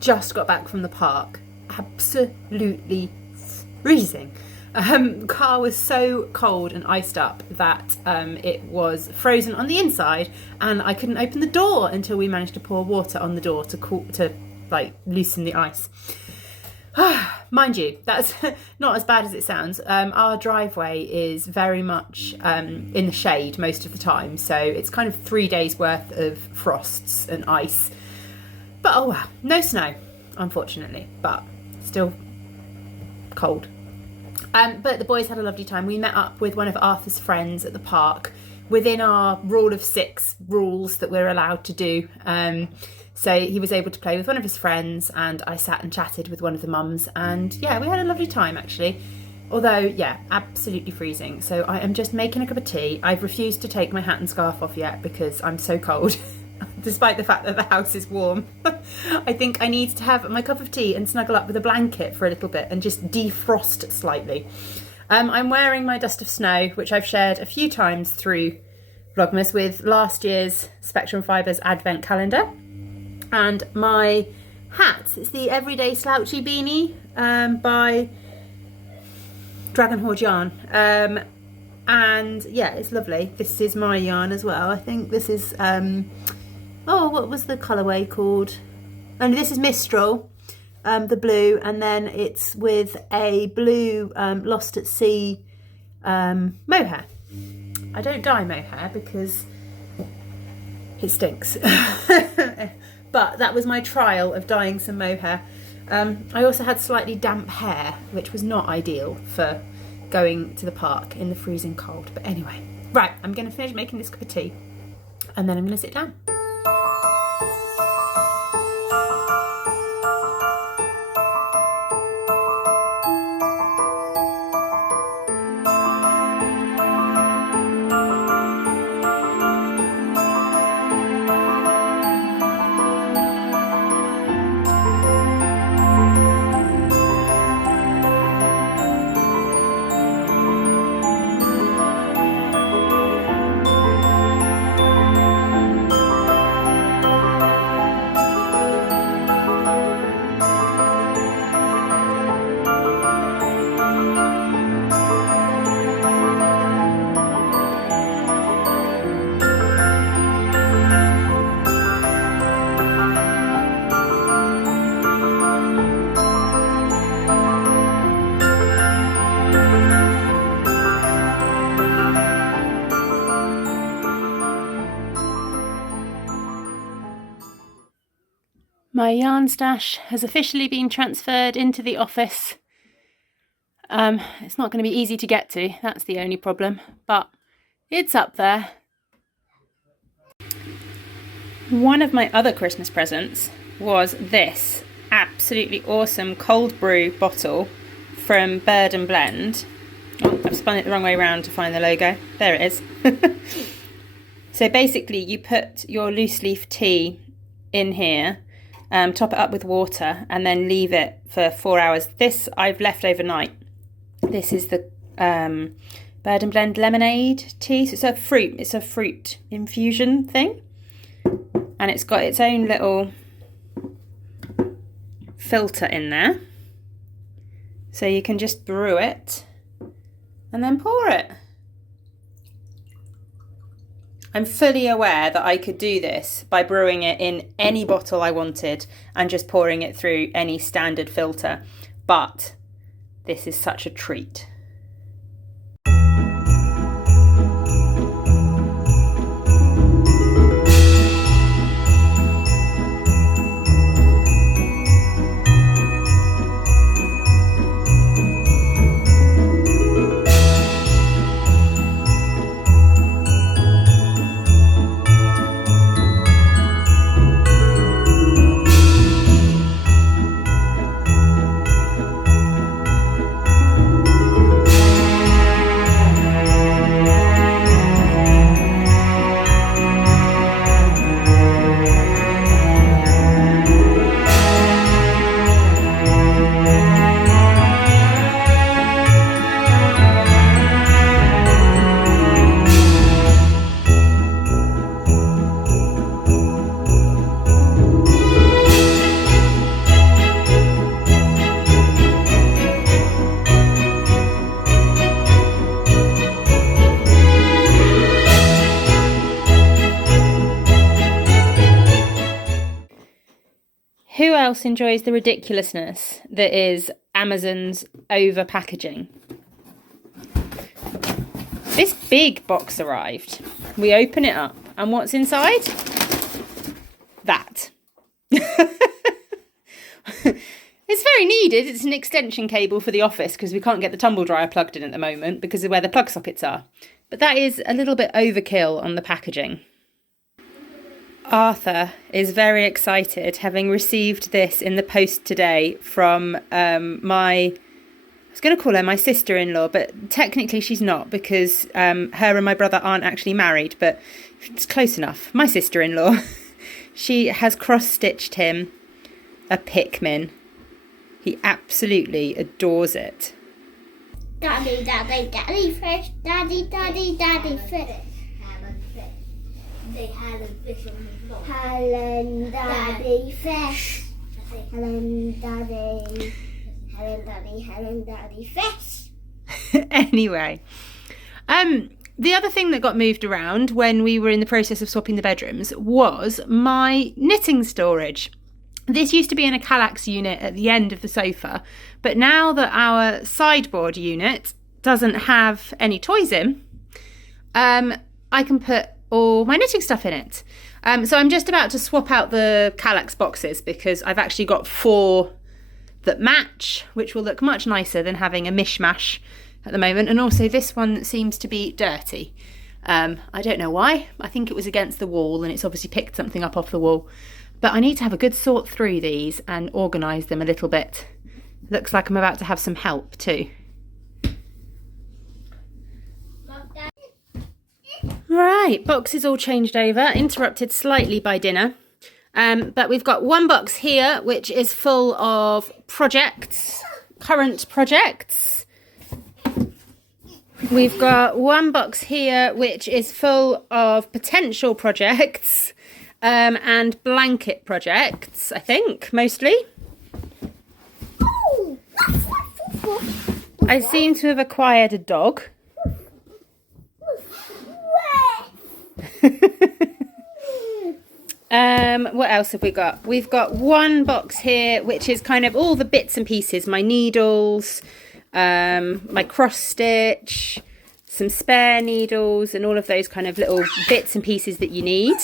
Just got back from the park. Absolutely freezing. Car was so cold and iced up that it was frozen on the inside, and I couldn't open the door until we managed to pour water on the door to like loosen the ice. Mind you, that's not as bad as it sounds. Our driveway is very much in the shade most of the time, so it's kind of 3 days worth of frosts and ice. But oh well, no snow, unfortunately, but still cold. But the boys had a lovely time. We met up with one of Arthur's friends at the park within our rule of 6 rules that we're allowed to do. So he was able to play with one of his friends, and I sat and chatted with one of the mums, and yeah, we had a lovely time actually. Although, yeah, absolutely freezing. So I am just making a cup of tea. I've refused to take my hat and scarf off yet because I'm so cold, despite the fact that the house is warm. I think I need to have my cup of tea and snuggle up with a blanket for a little bit and just defrost slightly. I'm wearing my Dust of Snow, which I've shared a few times through Vlogmas, with last year's Spectrum Fibres Advent Calendar. And my hat is the Everyday Slouchy Beanie by Dragon Hoard Yarn. And yeah, it's lovely. This is my yarn as well. I think this is, oh, what was the colourway called? And this is Mistral, the blue, and then it's with a blue Lost at Sea mohair. I don't dye mohair because it stinks. But that was my trial of dyeing some mohair. I also had slightly damp hair, which was not ideal for going to the park in the freezing cold. But anyway, right, I'm going to finish making this cup of tea and then I'm going to sit down. My yarn stash has officially been transferred into the office. It's not going to be easy to get to, that's the only problem, but it's up there. One of my other Christmas presents was this absolutely awesome cold brew bottle from Bird and Blend. Oh, I've spun it the wrong way around to find the logo. There it is. So basically you put your loose leaf tea in here, top it up with water, and then leave it for 4 hours. This I've left overnight. This is the Bird and Blend lemonade tea. So it's a fruit infusion thing, and it's got its own little filter in there, so you can just brew it and then pour it. I'm fully aware that I could do this by brewing it in any bottle I wanted and just pouring it through any standard filter, but this is such a treat. who else enjoys the ridiculousness that is Amazon's over packaging? This big box arrived. We open it up, and what's inside? That. It's very needed. It's an extension cable for the office because we can't get the tumble dryer plugged in at the moment because of where the plug sockets are. But that is a little bit overkill on the packaging. Arthur is very excited, having received this in the post today from I was going to call her my sister-in-law, but technically she's not because her and my brother aren't actually married, but it's close enough. My sister-in-law. She has cross-stitched him a Pikmin. He absolutely adores it. Daddy, daddy, daddy fish. Daddy, daddy, daddy fish. They had a fish on the floor. Helen, daddy fish. Helen, daddy. Helen, daddy, Helen, daddy fish. Anyway, the other thing that got moved around when we were in the process of swapping the bedrooms was my knitting storage. This used to be in a Kallax unit at the end of the sofa, but now that our sideboard unit doesn't have any toys in, I can put all my knitting stuff in it. So I'm just about to swap out the Kallax boxes because I've actually got 4 that match, which will look much nicer than having a mishmash at the moment. And also this one seems to be dirty. I don't know why. I think it was against the wall and it's obviously picked something up off the wall. But I need to have a good sort through these and organise them a little bit. Looks like I'm about to have some help too. Right, boxes all changed over, interrupted slightly by dinner. But we've got one box here which is full of projects, current projects. We've got one box here which is full of potential projects. And blanket projects, I think, mostly. Oh, I seem to have acquired a dog. What else have we got? We've got one box here, which is kind of all the bits and pieces. My needles, my cross stitch, some spare needles, and all of those kind of little bits and pieces that you need.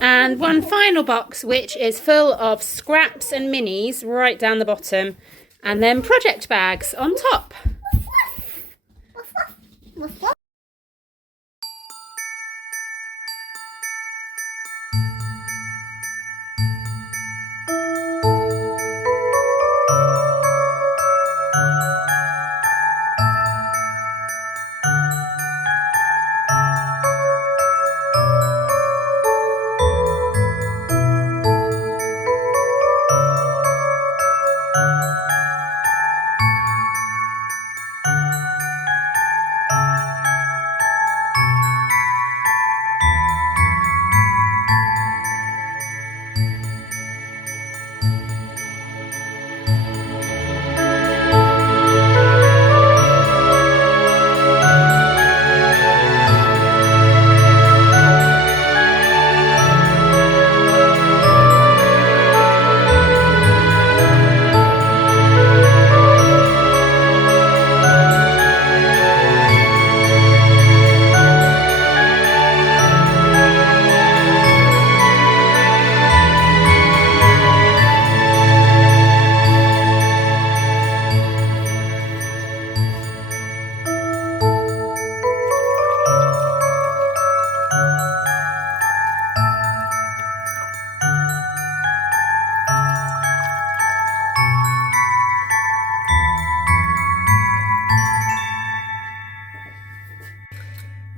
And one final box, which is full of scraps and minis right down the bottom, and then project bags on top.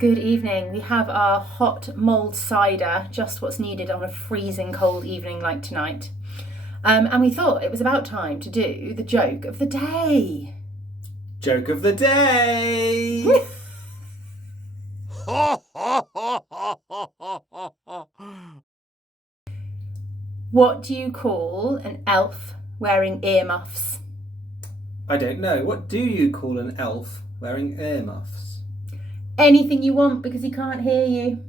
Good evening. We have our hot mulled cider, just what's needed on a freezing cold evening like tonight. And we thought it was about time to do the joke of the day. Joke of the day! What do you call an elf wearing earmuffs? I don't know. What do you call an elf wearing earmuffs? Anything you want because he can't hear you.